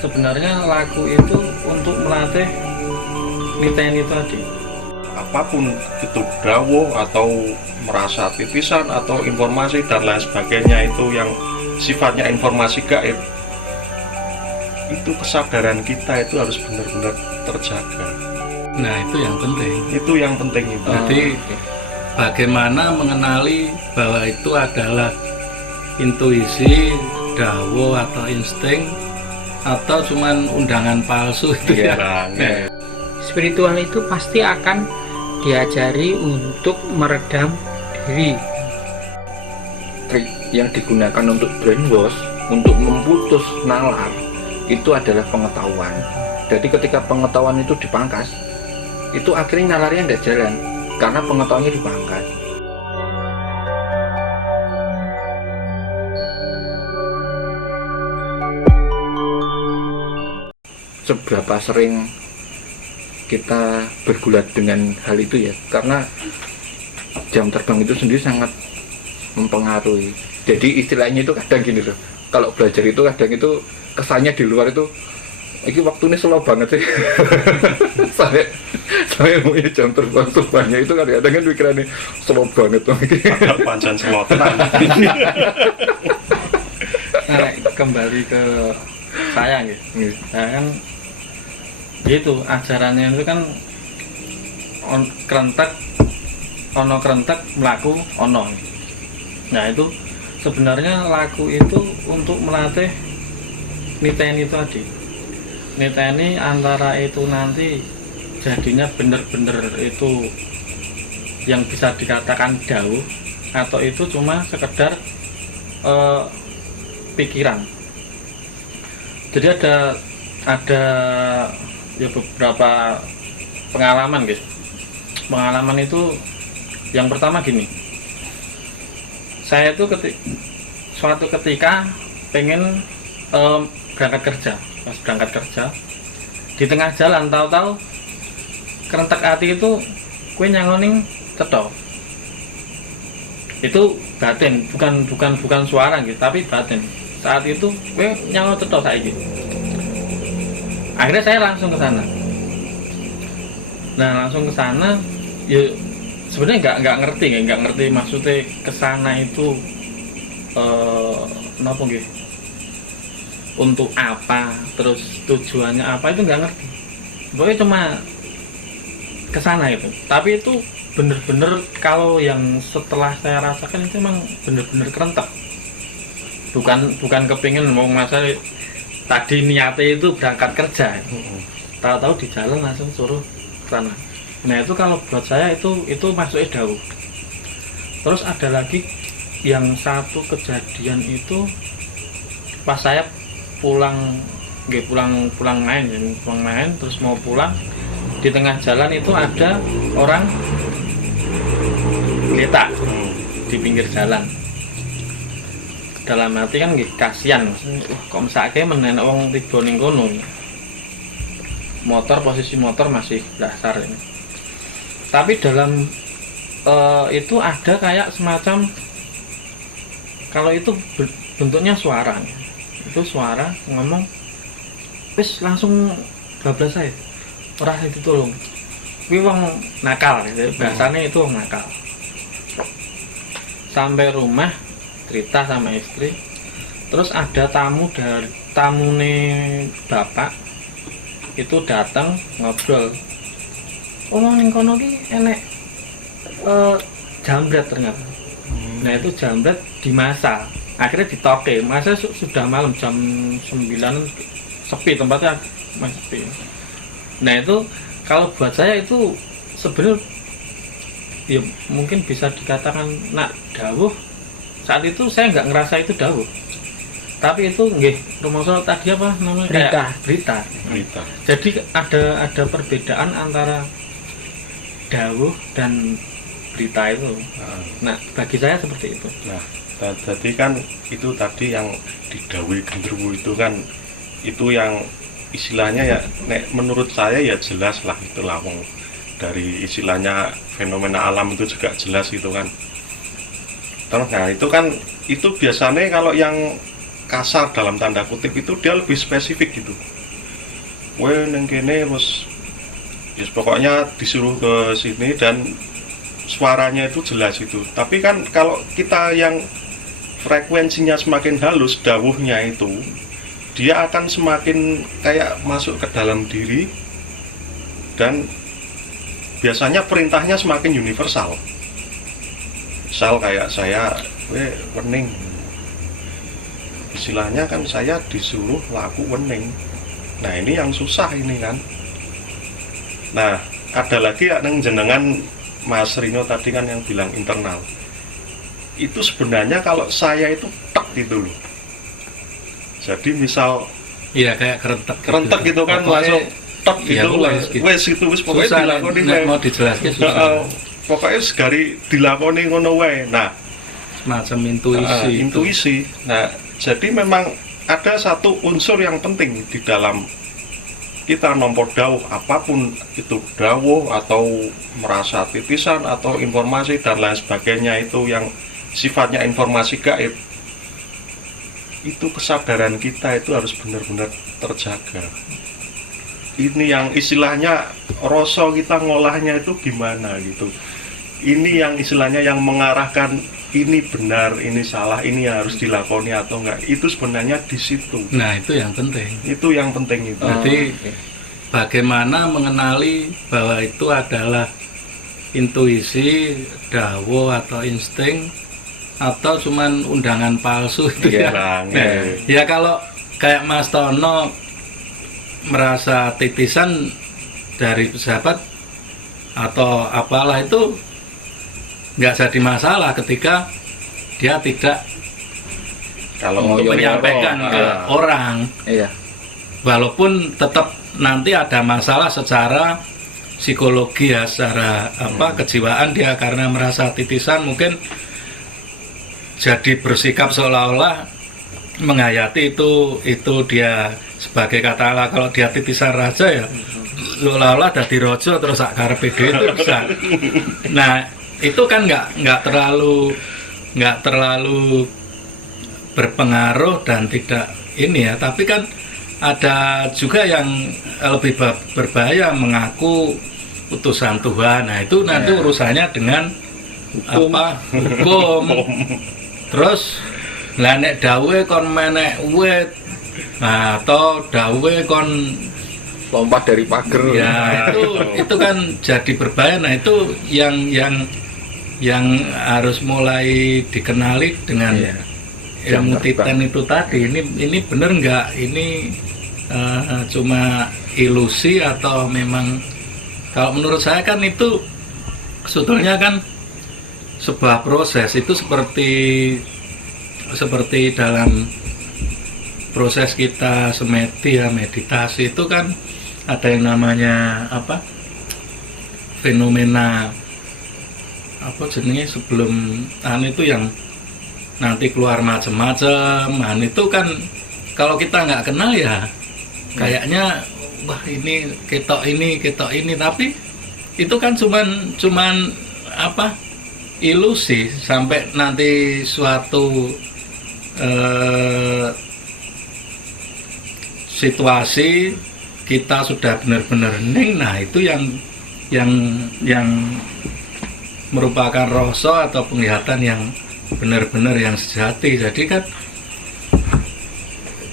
sebenarnya lagu itu untuk melatih niteni tadi. Apapun itu dawuh atau merasa titisan atau informasi dan lain sebagainya itu yang sifatnya informasi gaib, itu kesadaran kita itu harus benar-benar terjaga. Nah, itu yang penting. Itu yang penting itu. Jadi bagaimana mengenali bahwa itu adalah intuisi, dawuh atau insting atau cuman undangan palsu itu ya. Nah, Spiritual itu pasti akan diajari untuk meredam diri. Trik yang digunakan untuk brainwash, untuk memutus nalar, itu adalah pengetahuan. Jadi ketika pengetahuan itu dipangkas, itu akhirnya nalarnya tidak jalan karena pengetahuannya dipangkas. Seberapa sering kita bergulat dengan hal itu ya, karena jam terbang itu sendiri sangat mempengaruhi. Jadi istilahnya itu kadang gini loh, kalau belajar itu kadang itu kesannya di luar itu ini waktunya slow banget sih. Saya punya jam terbang sebanyak itu kadang-kadang kan pikirannya slow banget tuh. padahal pancen selotenan. Nah, kembali ke saya gitu. Saya kan gitu, ajarannya itu kan kerentek ono kerentek melaku ono. Nah, itu sebenarnya lagu itu untuk melatih niteni tadi. Niteni antara itu nanti jadinya bener-bener itu yang bisa dikatakan dawuh atau itu cuma sekedar pikiran. Jadi ada ya beberapa pengalaman guys. Pengalaman itu yang pertama gini, saya itu suatu ketika pengen berangkat kerja. Pas berangkat kerja di tengah jalan tahu-tahu kerentek hati itu kue nyangoning cetok. Itu batin, bukan suara gitu, tapi batin. Saat itu kue nyangon cetok saiki. Akhirnya saya langsung ke sana. Nah, langsung ke sana ya sebenarnya nggak ngerti maksudnya ke sana itu kenapa gitu, untuk apa, terus tujuannya apa, itu nggak ngerti. Pokoknya cuma ke sana itu. Tapi itu bener-bener kalau yang setelah saya rasakan itu emang bener-bener kerentek. Bukan kepingin mau masa tadi niatnya itu berangkat kerja. Tahu-tahu di jalan langsung suruh ke sana. Nah, itu kalau buat saya itu masuknya dawuh. Terus ada lagi yang satu kejadian itu pas saya pulang main terus mau pulang, di tengah jalan itu ada orang geletak di pinggir jalan. Dalam hati kan kasihan, kok mesake menenek wong tiba ning kono. Posisi motor masih dasar ini. Tapi dalam itu ada kayak semacam, kalau itu bentuknya suara. Itu suara ngomong, wis langsung bablas saya. Ora ditolong. Kuwi wong nakal, bahasanya itu wong nakal. Sampai rumah cerita sama istri, terus ada tamune bapak itu datang ngobrol. Oh, ning kono ki enek jambret ternyata. Nah, itu jambret dimasak. Akhirnya ditoke. Masa sudah malam jam 9 sepi, tempatnya masih sepi. Nah, itu kalau buat saya itu sebenarnya ya mungkin bisa dikatakan nak dawuh. Saat itu saya nggak ngerasa itu dawuh, tapi itu nggih rumangsa tadi apa namanya, berita. Jadi ada perbedaan antara dawuh dan berita itu. Nah, bagi saya seperti itu. Nah, jadi kan itu tadi yang didawuhi genderuwo itu kan, itu yang istilahnya ya menurut saya ya jelas lah, itu lawang dari istilahnya fenomena alam itu juga jelas gitu kan. Terus nah itu kan, itu biasanya kalau yang kasar dalam tanda kutip itu dia lebih spesifik gitu. Kowe neng kene wis pokoknya disuruh ke sini dan suaranya itu jelas itu. Tapi kan kalau kita yang frekuensinya semakin halus, dawuhnya itu dia akan semakin kayak masuk ke dalam diri dan biasanya perintahnya semakin universal. Misal kayak saya, wening. Istilahnya kan saya disuruh laku wening. Nah ini yang susah ini kan. Nah ada lagi yang jenengan Mas Rino tadi kan yang bilang internal. Itu sebenarnya kalau saya itu tek gitu loh. Jadi misal Iya kayak kerentek gitu kan langsung tek iya, gitu, wes itu wes pokoknya susah dilakoni nek mau dijelaskan susah. Pokoknya segari dilakoni ngono wae. Nah, Semacam intuisi. intuisi. Nah, jadi memang ada satu unsur yang penting di dalam kita nomor dawuh, apapun itu dawuh atau merasa titisan atau informasi dan lain sebagainya itu yang sifatnya informasi gaib. Itu kesadaran kita itu harus benar-benar terjaga. Ini yang istilahnya rasa kita ngolahnya itu gimana gitu. Ini yang istilahnya yang mengarahkan ini benar, ini salah, ini harus dilakoni atau enggak. Itu sebenarnya di situ. Nah itu yang penting. Itu yang penting itu. Jadi bagaimana mengenali bahwa itu adalah intuisi, dawuh atau insting atau cuman undangan palsu itu ya. Nah, Ya kalau kayak Mas Tono merasa titisan dari pejabat atau apalah itu nggak jadi masalah ketika dia tidak kalau menyampaikan ke orang. Iya. Walaupun tetap nanti ada masalah secara psikologi ya, secara kejiwaan dia karena merasa titisan mungkin jadi bersikap seolah-olah menghayati itu dia sebagai katakanlah kalau dia titisan raja ya seolah-olah dadi raja terus sak karepe dhewe itu bisa. Nah, itu kan nggak terlalu berpengaruh dan tidak ini ya, tapi kan ada juga yang lebih berbahaya mengaku utusan Tuhan. Nah itu nanti urusannya dengan hukum. Terus lah nek dawe kon menek wit, nah atau dawe kon Lompat dari pagar. ya itu kan jadi berbahaya. Nah itu yang harus mulai dikenali dengan ilmu titen itu tadi. Ini bener nggak? Ini cuma ilusi atau memang? Kalau menurut saya kan itu sebetulnya kan sebuah proses. Itu seperti dalam proses kita semedi ya, meditasi itu kan ada yang namanya fenomena jenenge sebelum itu yang nanti keluar macam-macam. Itu kan kalau kita nggak kenal ya kayaknya wah ini ketok ini, tapi itu kan cuman ilusi sampai nanti suatu situasi kita sudah benar-benar ning. Nah itu yang merupakan rasa atau penglihatan yang benar-benar yang sejati. Jadi kan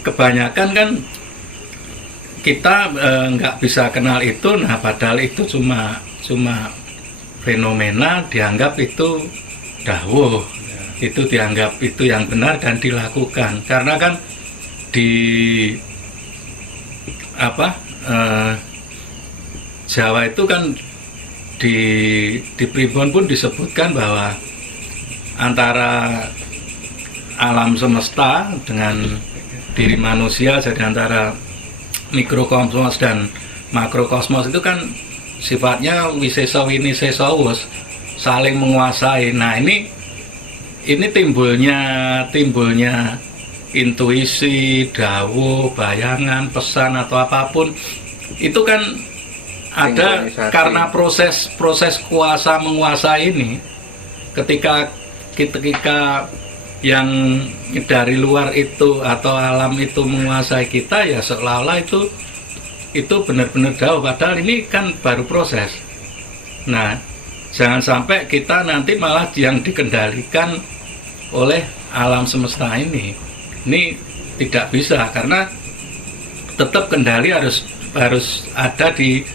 kebanyakan kan kita nggak bisa kenal itu. Nah padahal itu cuma fenomena, dianggap itu dawuh, itu dianggap itu yang benar dan dilakukan. Karena kan di Jawa itu kan di Primbon pun disebutkan bahwa antara alam semesta dengan diri manusia, jadi antara mikrokosmos dan makrokosmos itu kan sifatnya wiseso winisesa wus, saling menguasai. Nah ini timbulnya intuisi, dawuh, bayangan, pesan atau apapun itu kan ada karena proses kuasa menguasai ini. Ketika yang dari luar itu atau alam itu menguasai kita, ya seolah-olah itu benar-benar jauh, padahal ini kan baru proses. Nah, jangan sampai kita nanti malah yang dikendalikan oleh alam semesta ini tidak bisa, karena tetap kendali harus ada di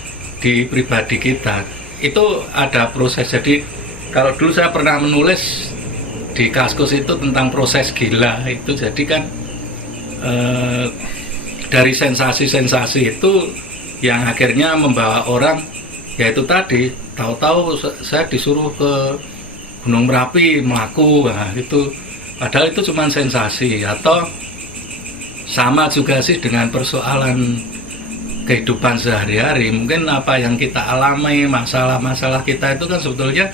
pribadi kita. Itu ada proses. Jadi kalau dulu saya pernah menulis di Kaskus itu tentang proses gila itu, jadi kan dari sensasi-sensasi itu yang akhirnya membawa orang, yaitu tadi tahu-tahu saya disuruh ke Gunung Merapi melaku, nah, itu padahal itu cuma sensasi. Atau sama juga sih dengan persoalan kehidupan sehari-hari, mungkin apa yang kita alami, masalah-masalah kita itu kan sebetulnya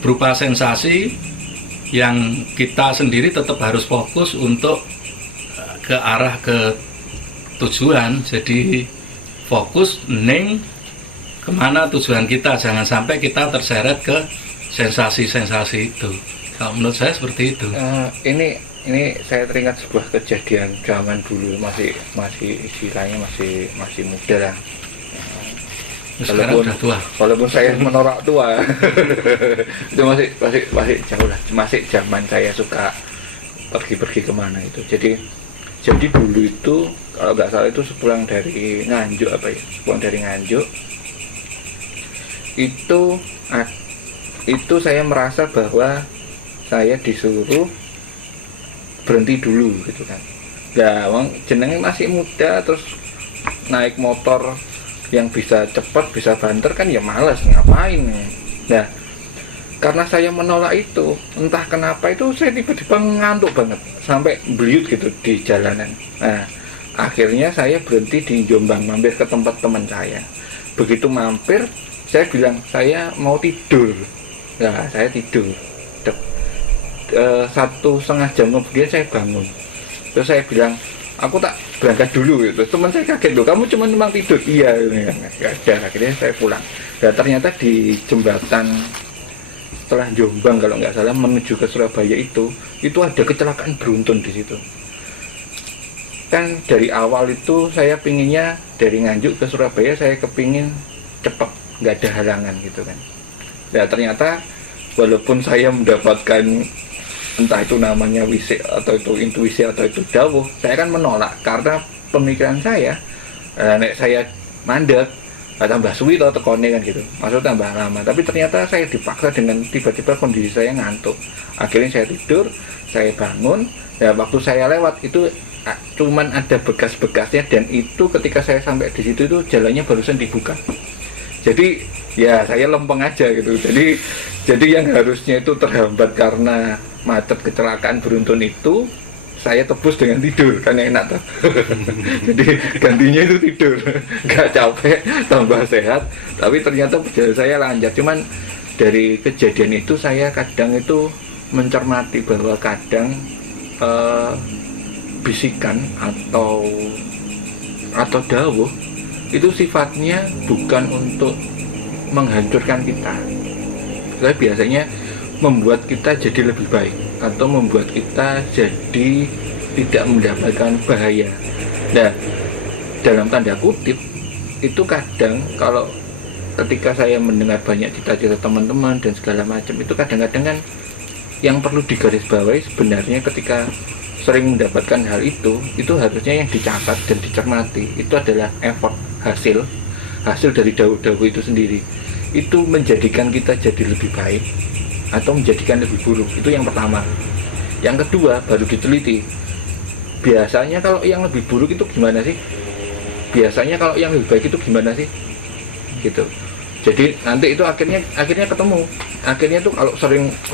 berupa sensasi yang kita sendiri tetap harus fokus untuk ke arah ke tujuan. Jadi fokus kemana tujuan kita, jangan sampai kita terseret ke sensasi-sensasi itu. Kalau menurut saya seperti itu. Ini saya teringat sebuah kejadian zaman dulu, masih istilahnya masih muda lah. Sekarang udah tua. Walaupun saya menolak tua, itu masih jauh lah. Masih zaman saya suka pergi kemana itu. Jadi dulu itu kalau nggak salah itu sepulang dari Nganjuk itu saya merasa bahwa saya disuruh berhenti dulu gitu kan. Ya, wong jenenge masih muda terus naik motor yang bisa cepat, bisa banter kan ya males, ngapain. Nah, karena saya menolak itu, entah kenapa itu saya tiba-tiba ngantuk banget sampai beliut gitu di jalanan. Nah, akhirnya saya berhenti di Jombang, mampir ke tempat teman saya. Begitu mampir, saya bilang saya mau tidur. Nah, saya tidur. 1,5 jam kemudian saya bangun. Terus saya bilang, aku tak berangkat dulu gitu. Teman saya kaget, loh kamu cuma memang tidur. Iya, ya udah, akhirnya saya pulang. Dan ternyata di jembatan setelah Jombang kalau nggak salah menuju ke Surabaya itu ada kecelakaan beruntun di situ. Kan dari awal itu saya pinginnya dari Nganjuk ke Surabaya saya kepingin cepat, nggak ada halangan gitu kan. Nah ternyata walaupun saya mendapatkan entah itu namanya wisik atau itu intuisi atau itu dawuh, saya kan menolak karena pemikiran saya nek saya mandek tambah suwi atau tekone kan gitu, maksudnya tambah lama. Tapi ternyata saya dipaksa dengan tiba-tiba kondisi saya ngantuk, akhirnya saya tidur, saya bangun. Ya waktu saya lewat itu cuman ada bekas-bekasnya, dan itu ketika saya sampai di situ itu jalannya barusan dibuka. Jadi ya saya lempeng aja gitu. Jadi yang harusnya itu terhambat karena macet kecelakaan beruntun itu saya tebus dengan tidur, kan enak tuh. Jadi gantinya itu tidur, nggak capek, tambah sehat. Tapi ternyata perjalanan saya lancar. Cuman dari kejadian itu saya kadang itu mencermati bahwa kadang bisikan atau dawuh itu sifatnya bukan untuk menghancurkan kita, tapi biasanya membuat kita jadi lebih baik atau membuat kita jadi tidak mendapatkan bahaya. Nah, dalam tanda kutip itu kadang kalau ketika saya mendengar banyak cita-cita teman-teman dan segala macam, itu kadang-kadang kan yang perlu digarisbawahi sebenarnya ketika sering mendapatkan hal itu harusnya yang dicatat dan dicermati itu adalah effort, hasil dari dawuh-dawuh itu sendiri. Itu menjadikan kita jadi lebih baik atau menjadikan lebih buruk. Itu yang pertama. Yang kedua baru diteliti, biasanya kalau yang lebih buruk itu gimana sih, biasanya kalau yang lebih baik itu gimana sih gitu. Jadi nanti itu akhirnya ketemu, akhirnya tuh kalau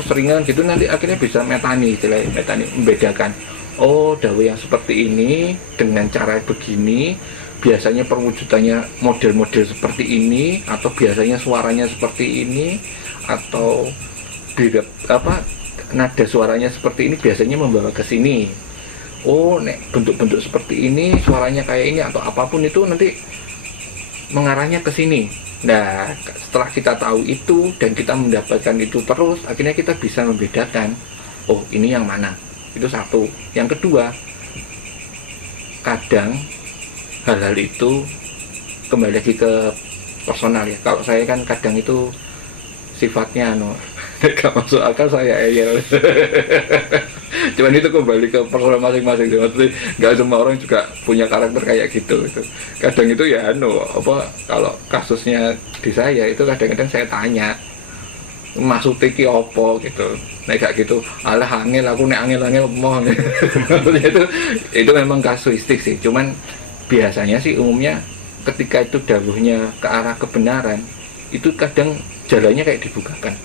seringan gitu nanti akhirnya bisa metani, membedakan, oh dawuh yang seperti ini dengan cara begini biasanya perwujudannya model-model seperti ini, atau biasanya suaranya seperti ini, atau nada suaranya seperti ini biasanya membawa ke sini. Oh nek bentuk-bentuk seperti ini suaranya kayak ini atau apapun itu nanti mengarahnya ke sini. Nah setelah kita tahu itu dan kita mendapatkan itu terus, akhirnya kita bisa membedakan oh ini yang mana. Itu satu. Yang kedua, kadang hal-hal itu kembali lagi ke personal ya. Kalau saya kan kadang itu sifatnya gak masuk akal, saya eyel. Cuman itu kembali ke personal masing-masing. Maksudnya nggak semua orang juga punya karakter kayak gitu. Kadang itu ya kalau kasusnya di saya itu kadang-kadang saya tanya maksudnya ki opo gitu. Nek gak gitu, alah angel aku nek angel mau. itu memang kasuistik sih. Cuman biasanya sih umumnya ketika itu dawuhnya ke arah kebenaran, itu kadang jalannya kayak dibukakan.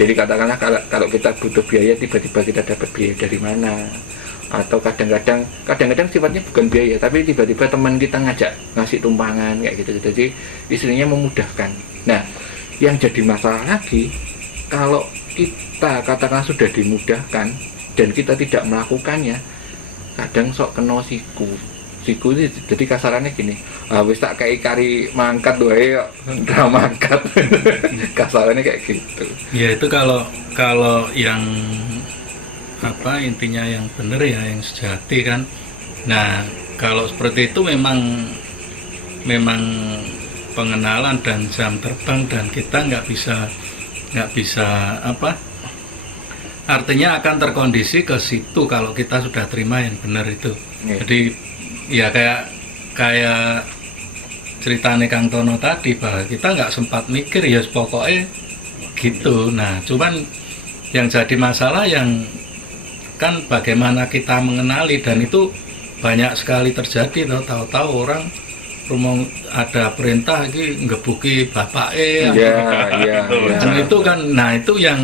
Jadi katakanlah kalau kita butuh biaya, tiba-tiba kita dapat biaya dari mana, atau kadang-kadang sifatnya bukan biaya, tapi tiba-tiba teman kita ngajak ngasih tumpangan kayak gitu. Jadi istilahnya memudahkan. Nah, yang jadi masalah lagi, kalau kita katakan sudah dimudahkan dan kita tidak melakukannya, kadang sok kena siku ini. Jadi kasarannya gini, wis tak kayak kari mangkat wae ndak mangkat. Kasarannya kayak gitu. Ya itu kalau yang intinya yang benar ya, yang sejati kan. Nah kalau seperti itu memang pengenalan dan jam terbang, dan kita nggak bisa artinya akan terkondisi ke situ kalau kita sudah terima yang benar itu. Jadi ya kayak ceritanya Kang Tono tadi, bahwa kita nggak sempat mikir ya pokoknya gitu. Nah cuman yang jadi masalah yang kan bagaimana kita mengenali, dan itu banyak sekali terjadi. Tahu-tahu orang rumah ada perintah iki ngebuki bapake. Dan itu kan, nah itu yang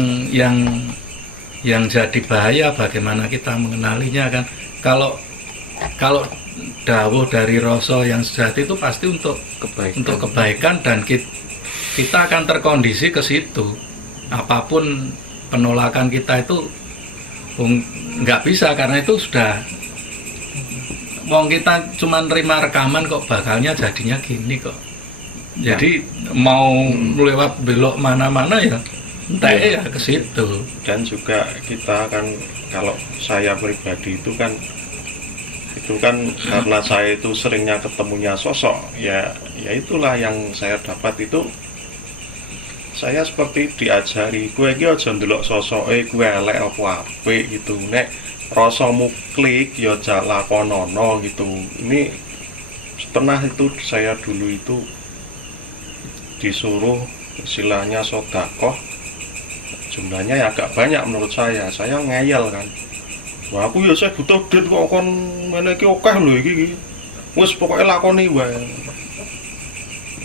jadi bahaya, bagaimana kita mengenalinya kan. Kalau dawuh dari Rasul yang sejati itu pasti untuk kebaikan, dan kita akan terkondisi ke situ. Apapun penolakan kita itu nggak bisa, karena itu sudah kita cuma terima rekaman kok bakalnya jadinya gini kok. Jadi mau lewat belok mana-mana ya ya ke situ. Dan juga kita kan, kalau saya pribadi itu kan karena saya itu seringnya ketemunya sosok, ya itulah yang saya dapat itu. Saya seperti diajari, gue iki aja ndelok sosoke gue elek apa apik gitu. Nek rasamu klik ya aja lakonono gitu. Ini pernah itu saya dulu itu disuruh istilahnya sedekah, jumlahnya ya agak banyak menurut saya ngeyel kan. Wah aku ya saya butuh duit kok kon meneh iki akeh lho iki. Wis pokoke lakoni wae.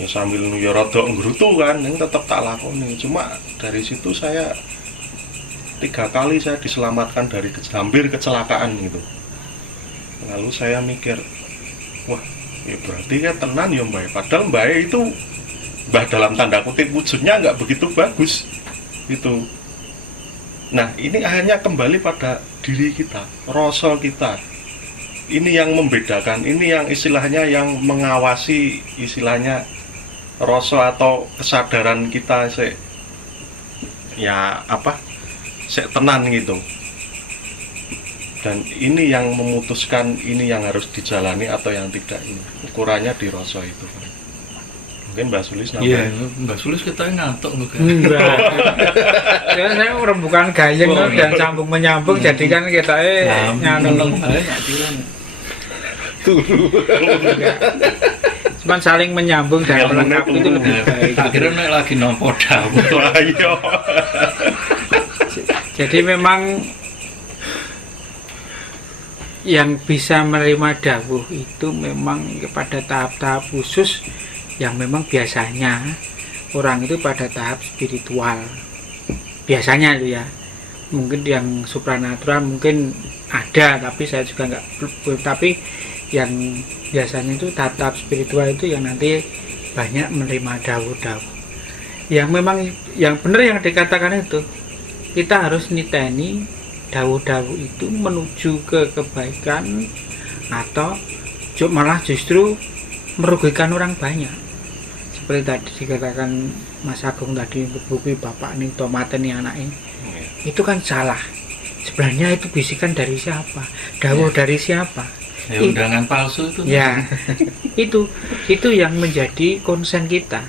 Ya sambil ya rada ngrutu kan, yang tetap tak lakoni. Cuma dari situ saya 3 kali saya diselamatkan dari hampir kecelakaan gitu. Lalu saya mikir, wah ya berarti kan tenan ya Mbak. Padahal Mbak itu dalam tanda kutip wujudnya nggak begitu bagus gitu. Nah ini akhirnya kembali pada diri kita, rasa kita. Ini yang membedakan, ini yang istilahnya yang mengawasi istilahnya rasa atau kesadaran kita tenan gitu. Dan ini yang memutuskan ini yang harus dijalani atau yang tidak, ini ukurannya di rasa itu. Mungkin Mbak Sulis namanya. Iya, Mbak Sulis kita ngantuk mungkin. Enggak. Ya saya rembukan gayeng dan sambung menyambung, jadi kan kita nyambung. Cuman saling menyambung dan melengkapi itu lebih baik. Akhirnya lagi nompo dawuh. Ayo. Jadi memang yang bisa menerima dawuh itu memang pada tahap-tahap khusus, yang memang biasanya orang itu pada tahap spiritual biasanya itu ya. Mungkin yang supranatural mungkin ada, tapi saya juga nggak, tapi yang biasanya itu tahap spiritual itu yang nanti banyak menerima dawuh-dawuh yang memang yang benar yang dikatakan itu. Kita harus niteni dawuh-dawuh itu menuju ke kebaikan atau malah justru merugikan orang banyak. Seperti tadi dikatakan Mas Agung tadi, ngebuki bapak nih tomaten nih anaknya, itu kan salah. sebenarnya itu bisikan dari siapa, dawuh dari siapa. Ya, undangan palsu itu. Ya, itu yang menjadi konsen kita.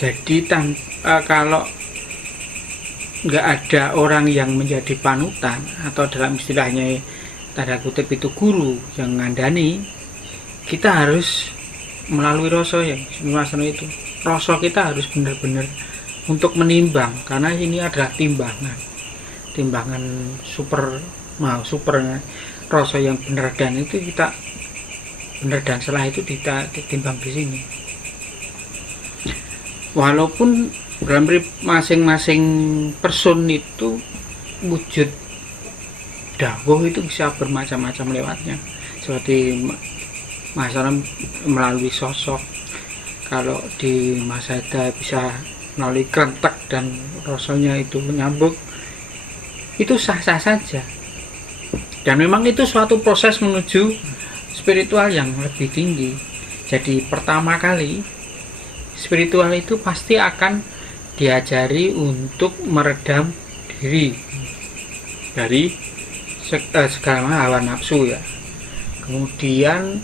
Jadi kalau nggak ada orang yang menjadi panutan, atau dalam istilahnya tanda kutip itu guru yang ngandani, kita harus melalui rasa yang semacam itu. Rasa kita harus benar-benar untuk menimbang, karena ini adalah timbangan super rasa yang benar, dan itu kita benar dan salah itu kita ditimbang di sini. Walaupun dalam masing-masing person itu wujud dawuh itu bisa bermacam-macam lewatnya, seperti masalah melalui sosok. Kalau di Mas Hada bisa melalui kerentek dan rasanya itu menyambung, itu sah-sah saja. Dan memang itu suatu proses menuju spiritual yang lebih tinggi. Jadi pertama kali spiritual itu pasti akan diajari untuk meredam diri dari segala hawa nafsu ya. Kemudian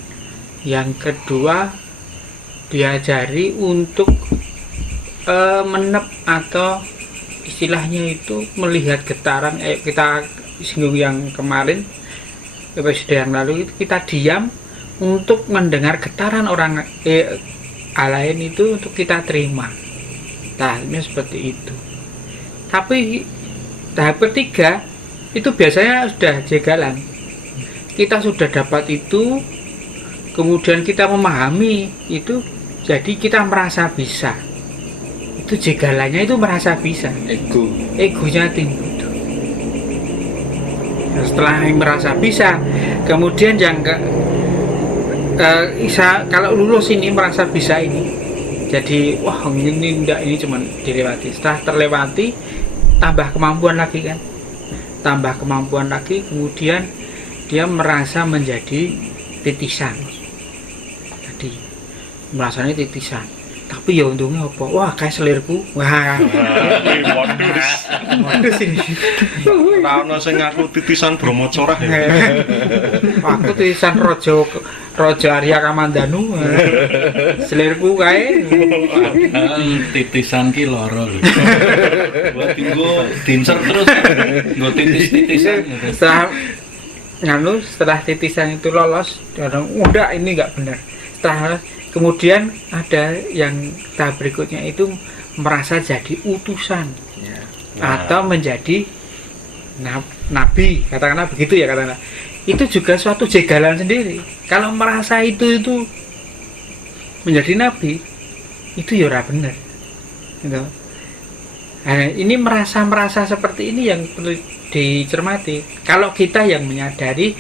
yang kedua diajari untuk menep, atau istilahnya itu melihat getaran. Kita singgung yang kemarin episode yang lalu, itu kita diam untuk mendengar getaran orang lain itu untuk kita terima. Tahapnya seperti itu. Tapi tahap ketiga itu biasanya sudah jegalan. Kita sudah dapat itu, kemudian kita memahami itu, jadi kita merasa bisa. Itu jegalannya itu merasa bisa. Egonya timbul. Setelah merasa bisa, kemudian yang kalau lulus ini merasa bisa ini, jadi wah ini enggak, ini cuman dilewati. Setelah terlewati, tambah kemampuan lagi kan, kemudian dia merasa menjadi titisan. Jadi merasanya titisan, tapi ya untungnya apa? Wah kayak selirku, wah modus ini. Rano sing ngaku titisan Bromo Corah ya. Aku titisan Rojo Arya Kamandanu. Selirku kae. Titisan ki loro lho. Buat tinggo dincer terus nggo titis-titisan gitu. Setelah titisan itu lolos, udah ini nggak benar. Setelah kemudian ada yang tahap berikutnya itu merasa jadi utusan atau menjadi nabi, katakanlah begitu ya, katakanlah. Itu juga suatu jegalan sendiri. Kalau merasa itu menjadi nabi, itu ya ora bener. Gitu. Nah, ini merasa seperti ini yang perlu dicermati. Kalau kita yang menyadari,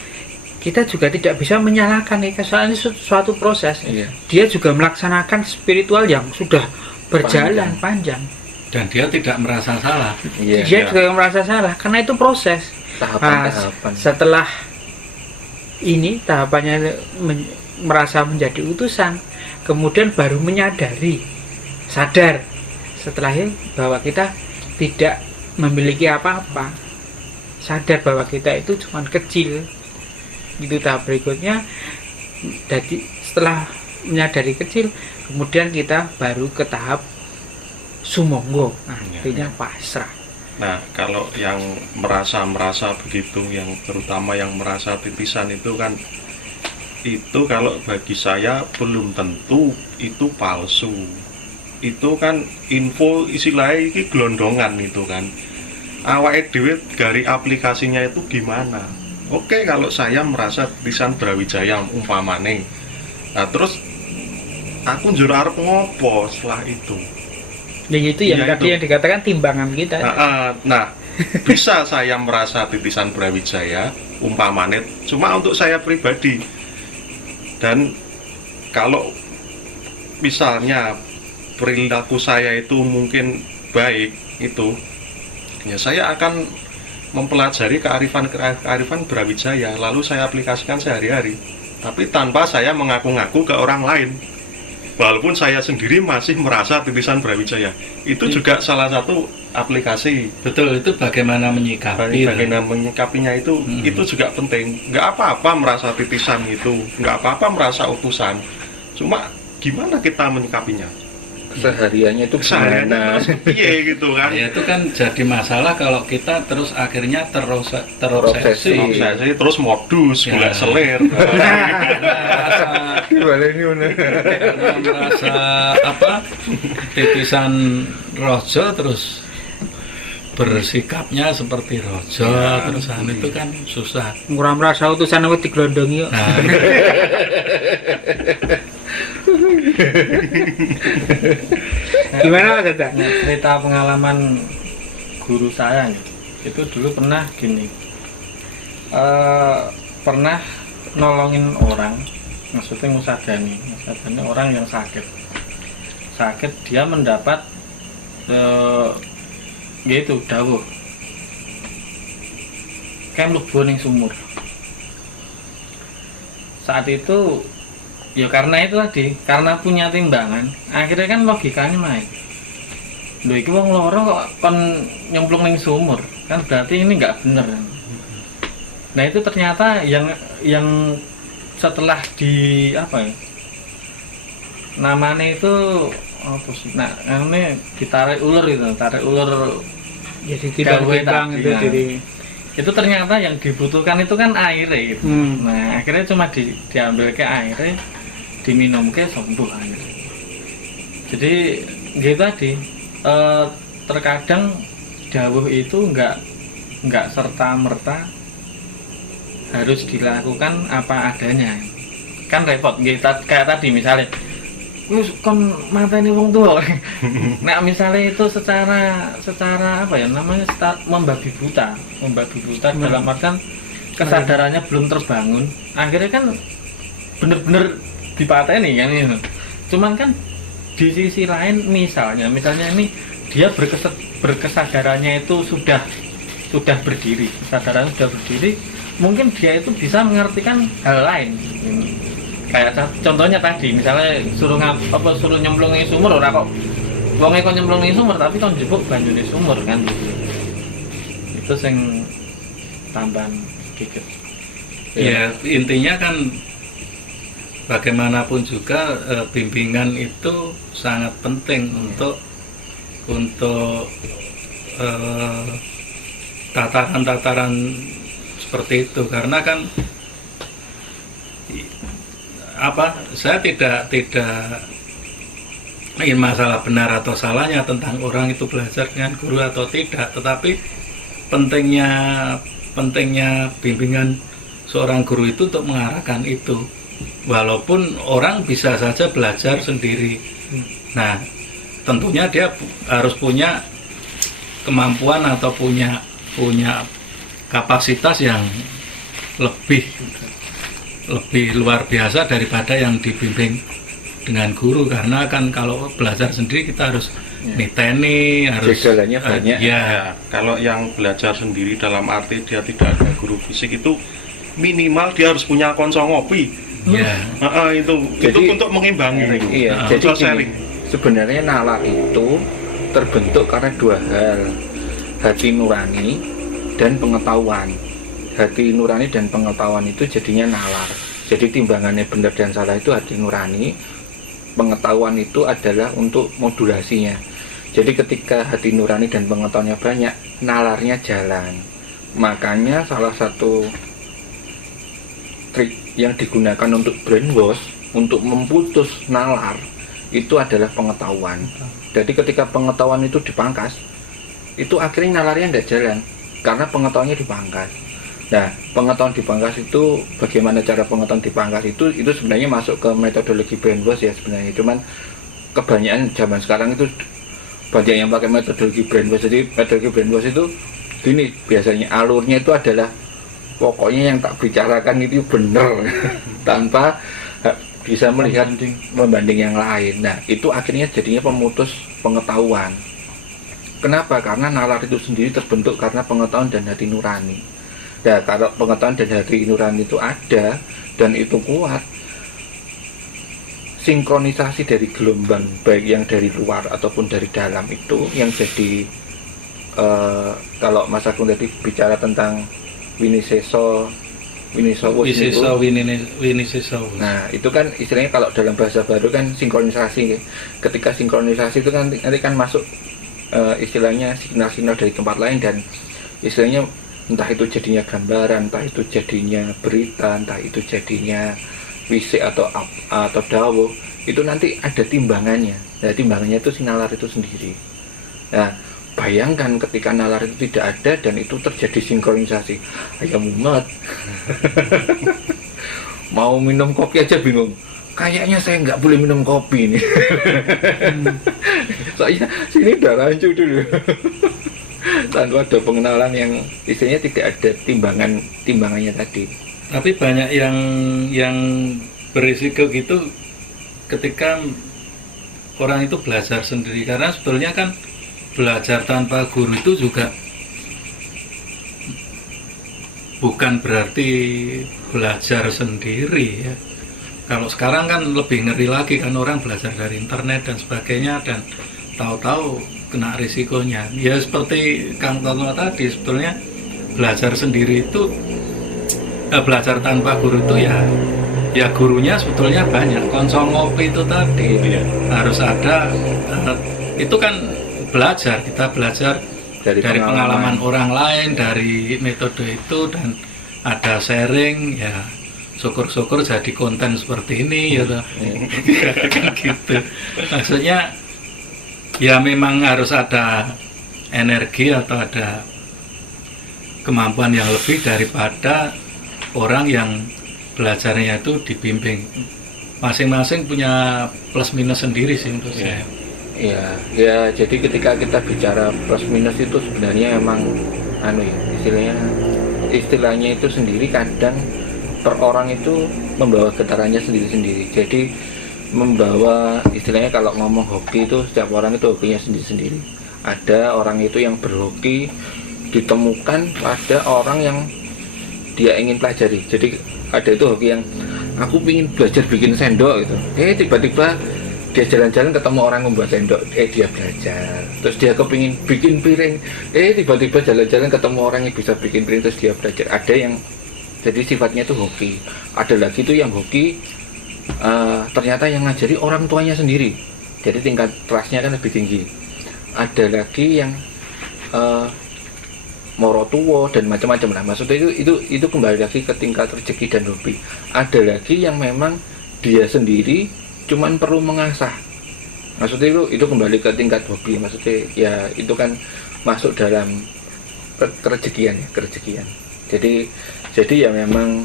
kita juga tidak bisa menyalahkan ya, soalnya ini suatu proses. Iya. Dia juga melaksanakan spiritual yang sudah berjalan panjang. Dan dia tidak merasa salah. Iya. Dia juga merasa salah karena itu proses. Tahapan-tahapan. Setelah ini tahapannya merasa menjadi utusan, kemudian baru sadar setelahnya bahwa kita tidak memiliki apa-apa, sadar bahwa kita itu cuma kecil. Gitu tahap berikutnya. Jadi setelah menyadari kecil, kemudian kita baru ke tahap sumonggo, artinya pasrah. Nah, kalau yang merasa begitu, yang terutama yang merasa titisan itu kan, itu kalau bagi saya belum tentu itu palsu. Itu kan info istilahnya ini gelondongan itu kan. Awake dhewe dari aplikasinya itu gimana? Oke, kalau saya merasa titisan Brawijaya umpamane. Nah, terus aku njur arep ngopo setelah itu? Ya itu yang ya, tadi yang dikatakan timbangan kita. Nah, bisa saya merasa titisan Brawijaya umpamane, cuma untuk saya pribadi. Dan kalau misalnya perilaku saya itu mungkin baik itu, ya saya akan mempelajari kearifan Brawijaya, lalu saya aplikasikan sehari-hari, tapi tanpa saya mengaku-ngaku ke orang lain. walaupun saya sendiri masih merasa titisan Brawijaya itu juga salah satu aplikasi. Betul, itu bagaimana menyikapi. Bagaimana menyikapinya itu juga penting. Nggak apa-apa merasa titisan itu, nggak apa-apa merasa utusan, cuma gimana kita menyikapinya, Kesehariannya itu kesehariannya gimana? iya gitu kan. Ya, itu kan jadi masalah kalau kita terus akhirnya terobsesi. Obsesi, terus modus, Ya. gula selir. merasa, Gimana ini mana? merasa apa titisan rojo terus bersikapnya seperti rojo terus itu kan susah. Ora merasa utusan wis diglondongi kok. Nah, Gimana Mas Dada? Nah, cerita pengalaman guru saya nih, itu dulu pernah gini, pernah nolongin orang, maksudnya ngusadani orang yang sakit, dia mendapat gitu dawuh kayak mlebu ning sumur. Saat itu ya karena itu tadi, karena punya timbangan, akhirnya kan logikanya main. Loh iki wong loro kok kon nyemplung ning sumur, kan berarti ini nggak bener kan. Nah itu ternyata yang setelah di apa ya, namanya itu apa sih? Nah ini ditarik ulur gitu, tarik ulur. Jadi tidak Gawe timbang tadi, itu nah. jadi Itu ternyata yang dibutuhkan itu kan air gitu. Nah akhirnya cuma diambil ke airnya, diminum ke sembuh air. Jadi gitu tadi, terkadang dawuh itu nggak serta merta harus dilakukan apa adanya, kan repot gitu. Kayak tadi misalnya wis kon mateni wong tua. Nah misalnya itu secara apa ya namanya, membabi buta dalam artian kesadarannya belum terbangun, akhirnya kan bener-bener dipateni kan itu. Cuman kan di sisi lain misalnya ini dia berkesadarannya itu sudah berdiri, kesadarannya sudah berdiri, mungkin dia itu bisa mengartikan hal lain. Kayak contohnya tadi misalnya suruh nyemplung ning sumur, ora kok wonge kok nyemplung ning sumur tapi kon njebuk banyune sumur kan. Itu sing tambahan sedikit. ya intinya kan bagaimanapun juga bimbingan itu sangat penting untuk tataran-tataran seperti itu, karena kan saya tidak ingin masalah benar atau salahnya tentang orang itu belajar dengan guru atau tidak, tetapi pentingnya bimbingan seorang guru itu untuk mengarahkan itu, walaupun orang bisa saja belajar sendiri. Nah tentunya dia harus punya kemampuan atau punya kapasitas yang lebih luar biasa daripada yang dibimbing dengan guru, karena kan kalau belajar sendiri kita harus niteni, harus Gejalanya banyak. ya Kalau yang belajar sendiri dalam arti dia tidak ada guru fisik itu minimal dia harus punya konco ngopi. ya Itu Jadi- untuk mengimbangi itu. Iya, Untuk jadi sharing. gini, sebenarnya nalar itu terbentuk karena dua hal, hati nurani dan pengetahuan. Hati nurani dan pengetahuan itu jadinya nalar. Jadi timbangannya benar dan salah itu hati nurani, pengetahuan itu adalah untuk modulasinya. Jadi ketika hati nurani dan pengetahuannya banyak, nalarnya jalan. Makanya salah satu trik yang digunakan untuk brainwash, untuk memutus nalar, itu adalah pengetahuan. Jadi ketika pengetahuan itu dipangkas, itu akhirnya nalarnya tidak jalan karena pengetahuannya dipangkas. Nah, pengetahuan dipangkas itu, bagaimana cara pengetahuan dipangkas itu sebenarnya masuk ke metodologi brainwash ya sebenarnya. Cuman kebanyakan zaman sekarang itu banyak yang pakai metodologi brainwash. Jadi metodologi brainwash itu gini, biasanya alurnya itu adalah pokoknya yang tak bicarakan itu benar tanpa bisa melihat membanding yang lain. Nah, itu akhirnya jadinya pemutus pengetahuan. Kenapa? Karena nalar itu sendiri terbentuk karena pengetahuan dan hati nurani. Nah, kalau pengetahuan dan hati nurani itu ada dan itu kuat, sinkronisasi dari gelombang baik yang dari luar ataupun dari dalam itu yang jadi kalau Mas Agung tadi bicara tentang Winiseso nah itu kan istilahnya kalau dalam bahasa baru kan sinkronisasi. Ketika sinkronisasi itu kan nanti kan masuk istilahnya signal-signal dari tempat lain dan istilahnya entah itu jadinya gambaran, entah itu jadinya berita, entah itu jadinya fisik atau dawuh, itu nanti ada timbangannya. Nah, timbangannya itu si nalar itu sendiri. Nah, bayangkan ketika nalar itu tidak ada dan itu terjadi sinkronisasi, ayam mumet. Mau minum kopi aja bingung. Kayaknya saya nggak boleh minum kopi ini. Soalnya sini udah rancu dulu. Tanpa ada pengenalan yang istilahnya tidak ada timbangannya tadi. Tapi banyak yang berisiko gitu ketika orang itu belajar sendiri, karena sebetulnya kan belajar tanpa guru itu juga bukan berarti belajar sendiri ya. Kalau sekarang kan lebih ngeri lagi kan, orang belajar dari internet dan sebagainya dan tahu-tahu kena risikonya. Ya seperti Kang Toto tadi, sebetulnya belajar sendiri itu belajar tanpa guru itu ya gurunya sebetulnya banyak. Konsol ngopi itu tadi harus ada, itu kan belajar, kita belajar dari pengalaman orang lain, dari metode itu, dan ada sharing ya, syukur-syukur jadi konten seperti ini ya kan gitu. Maksudnya ya memang harus ada energi atau ada kemampuan yang lebih daripada orang yang belajarnya itu dibimbing. Masing-masing punya plus minus sendiri sih menurut saya. Ya, jadi ketika kita bicara plus minus itu sebenarnya emang istilahnya itu sendiri kadang per orang itu membawa getarannya sendiri-sendiri. Jadi membawa istilahnya kalau ngomong hoki itu setiap orang itu hokinya sendiri-sendiri. Ada orang itu yang berhoki ditemukan pada orang yang dia ingin pelajari. Jadi ada itu hoki yang aku ingin belajar bikin sendok gitu. Tiba-tiba dia jalan-jalan ketemu orang membuat sendok, dia belajar. Terus dia kepingin bikin piring, tiba-tiba jalan-jalan ketemu orang yang bisa bikin piring, terus dia belajar. Ada yang jadi sifatnya itu hoki. Ada lagi itu yang hoki ternyata yang ngajari orang tuanya sendiri. Jadi tingkat kelasnya kan lebih tinggi. Ada lagi yang morotuwo dan macam-macam lah. Maksudnya itu kembali lagi ke tingkat rezeki dan hobi. Ada lagi yang memang dia sendiri cuman perlu mengasah. Maksudnya itu kembali ke tingkat hobi. Maksudnya ya itu kan masuk dalam kerezekian. Jadi ya memang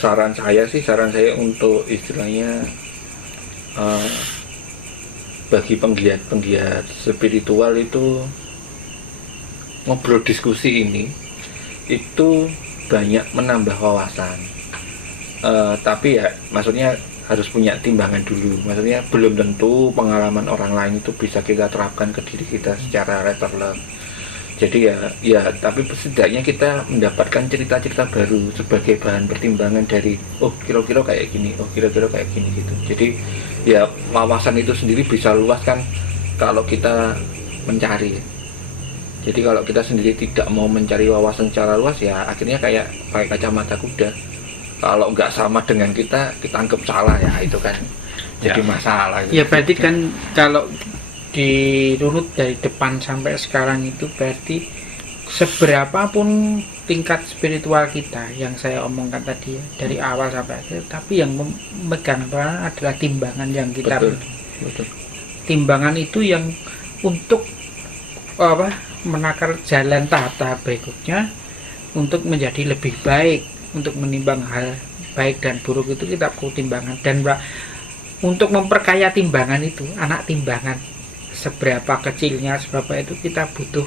saran saya untuk istilahnya bagi penggiat spiritual itu ngobrol diskusi ini itu banyak menambah wawasan. Tapi ya maksudnya harus punya timbangan dulu. Maksudnya belum tentu pengalaman orang lain itu bisa kita terapkan ke diri kita secara letterless. Jadi ya tapi setidaknya kita mendapatkan cerita-cerita baru sebagai bahan pertimbangan dari kira-kira kayak gini, gitu. Jadi ya wawasan itu sendiri bisa luas kan kalau kita mencari. Jadi kalau kita sendiri tidak mau mencari wawasan secara luas ya akhirnya kayak pakai kacamata kuda. Kalau nggak sama dengan kita anggap salah ya itu kan jadi masalah. Ya berarti kan kalau dirunut dari depan sampai sekarang itu berarti seberapapun tingkat spiritual kita yang saya omongkan tadi ya, dari awal sampai akhir, tapi yang memegang peran adalah timbangan yang kita betul. Timbangan itu yang untuk menakar jalan tahap-tahap berikutnya untuk menjadi lebih baik, untuk menimbang hal baik dan buruk itu kita perlu timbangan. Dan untuk memperkaya timbangan itu, anak timbangan seberapa kecilnya, seberapa itu kita butuh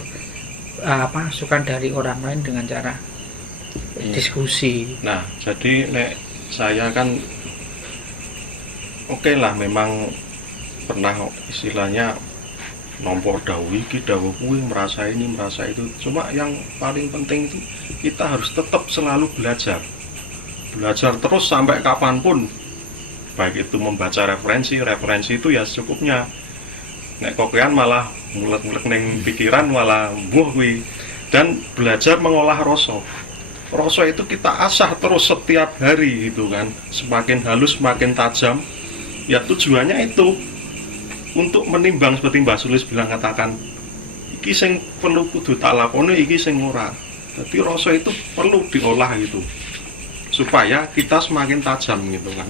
masukan dari orang lain dengan cara diskusi. Nah, jadi saya kan oke lah, memang pernah istilahnya nombor dawuh iki dawuh kuwi, merasa ini merasa itu. Cuma yang paling penting itu kita harus tetap selalu belajar. belajar terus sampai kapanpun, baik itu membaca referensi itu ya secukupnya. Nek kokean malah mulek-mulek ning pikiran malah mbuh kuwi. Dan belajar mengolah rasa itu kita asah terus setiap hari gitu kan, semakin halus semakin tajam. Ya tujuannya itu untuk menimbang, seperti Mbak Sulis bilang, katakan iki sing perlu kudu tak lakoni, iki sing ora. Jadi rasa itu perlu diolah gitu supaya kita semakin tajam gitu kan.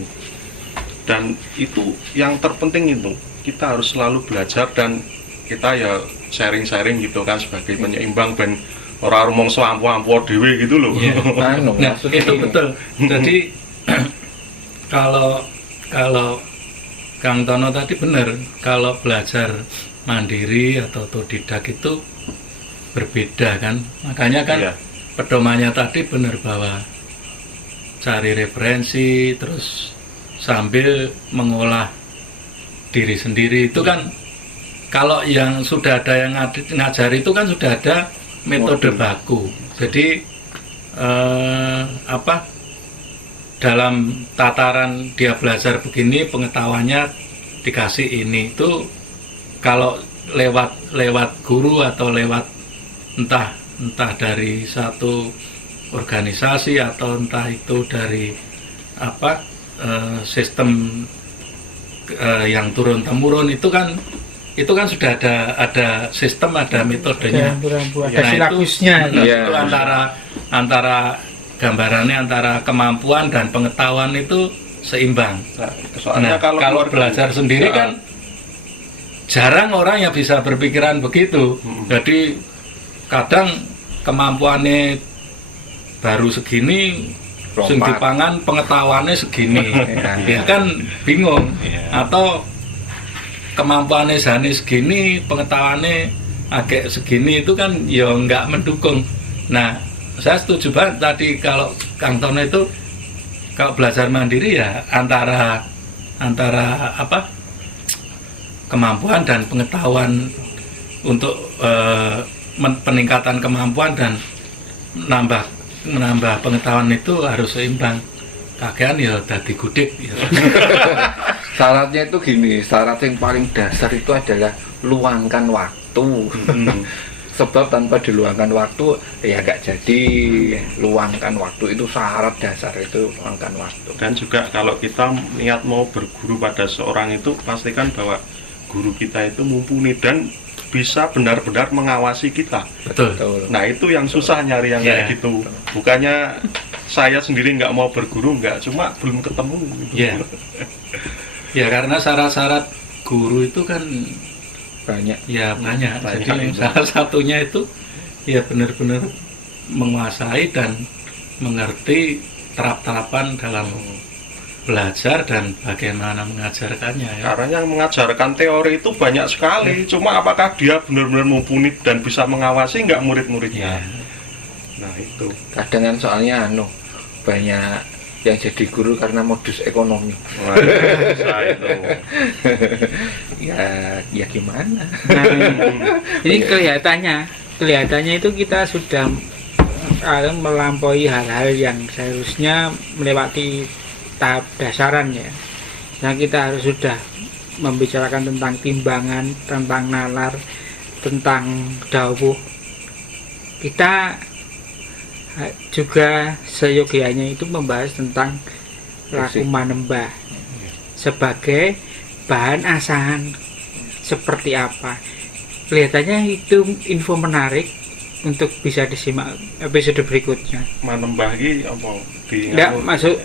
Dan itu yang terpenting, itu kita harus selalu belajar dan kita ya sharing-sharing gitu kan sebagai penyeimbang ben ora rumangsa ampuh-ampuh dhewe gitu loh. Iya. Anu, Nah, maksudnya itu betul. Jadi kalau Kang Tono tadi benar, kalau belajar mandiri atau otodidak itu berbeda kan. Makanya kan Iya. pedomannya tadi benar, bahwa cari referensi terus sambil mengolah diri sendiri itu kan. Kalau yang sudah ada yang ngajari itu kan sudah ada metode baku. Jadi dalam tataran dia belajar begini, pengetahuannya dikasih ini. Itu kalau lewat guru atau lewat entah dari satu organisasi atau entah itu dari sistem yang turun temurun, itu kan sudah ada sistem, ada metodenya. Ada Nah, silabusnya. Iya. itu antara gambarannya antara kemampuan dan pengetahuan itu seimbang. Nah, soalnya Nah, kalau belajar sendiri kan jarang orang yang bisa berpikiran begitu. Jadi kadang kemampuannya baru segini, sing Lompat. dipangan pengetahuannya segini. Ya kan bingung. Atau kemampuannya jane segini, pengetahuannya agak segini, itu kan ya nggak mendukung. Nah, saya setuju banget tadi kalau Kang Tono itu kalau belajar mandiri ya antara kemampuan dan pengetahuan untuk peningkatan kemampuan dan menambah pengetahuan itu harus seimbang. Kakean ya dadi gudik ya. Syaratnya itu gini, syarat yang paling dasar itu adalah luangkan waktu. Sebab tanpa diluangkan waktu ya nggak jadi. Luangkan waktu itu syarat dasar, itu luangkan waktu. Dan juga kalau kita niat mau berguru pada seorang itu, pastikan bahwa guru kita itu mumpuni dan bisa benar-benar mengawasi kita. Betul. Betul. Nah itu yang susah nyari yang Iya. kayak gitu. Bukannya saya sendiri nggak mau berguru, nggak, cuma belum ketemu gitu. Iya. Ya karena syarat-syarat guru itu kan Banyak. ya banyak. Banyak, Jadi itu. salah satunya itu ya benar-benar menguasai dan mengerti terap-terapan dalam belajar dan bagaimana mengajarkannya ya. Karena yang mengajarkan teori itu banyak sekali. Cuma apakah dia benar-benar mumpuni dan bisa mengawasi nggak murid-muridnya? Ya. Nah itu. Kadang kan soalnya banyak yang jadi guru karena modus ekonomi. Wah, bisa itu. Ya gimana? Nah, ini kelihatannya itu kita sudah melampaui hal-hal yang seharusnya melewati tahap dasaran ya. Nah, kita harus sudah membicarakan tentang timbangan, tentang nalar, tentang dawuh. Kita juga seyogianya itu membahas tentang laku manembah sebagai bahan asahan seperti apa. Kelihatannya itu info menarik untuk bisa disimak episode berikutnya. Manembah iki apa? Enggak,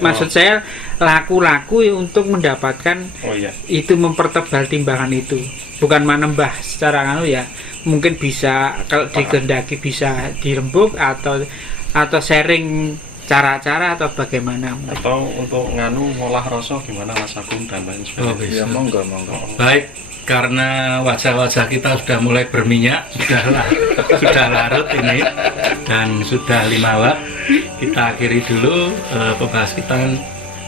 maksud saya laku-laku untuk mendapatkan Oh iya. itu, mempertebal timbangan itu, bukan manembah secara ya. Mungkin bisa kalau dikehendaki bisa dirembuk atau sharing cara-cara atau bagaimana. Atau untuk nganu ngolah rasa gimana Mas Agung dan lain Oh, sebagainya. Ya monggo. Baik, karena wajah-wajah kita sudah mulai berminyak, sudah larut ini dan sudah 5 wak, kita akhiri dulu pembahasan kita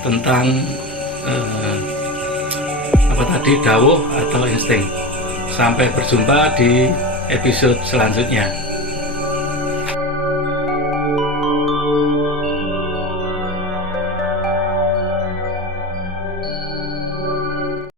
tentang apa tadi, dawuh atau insting. Sampai berjumpa di episode selanjutnya.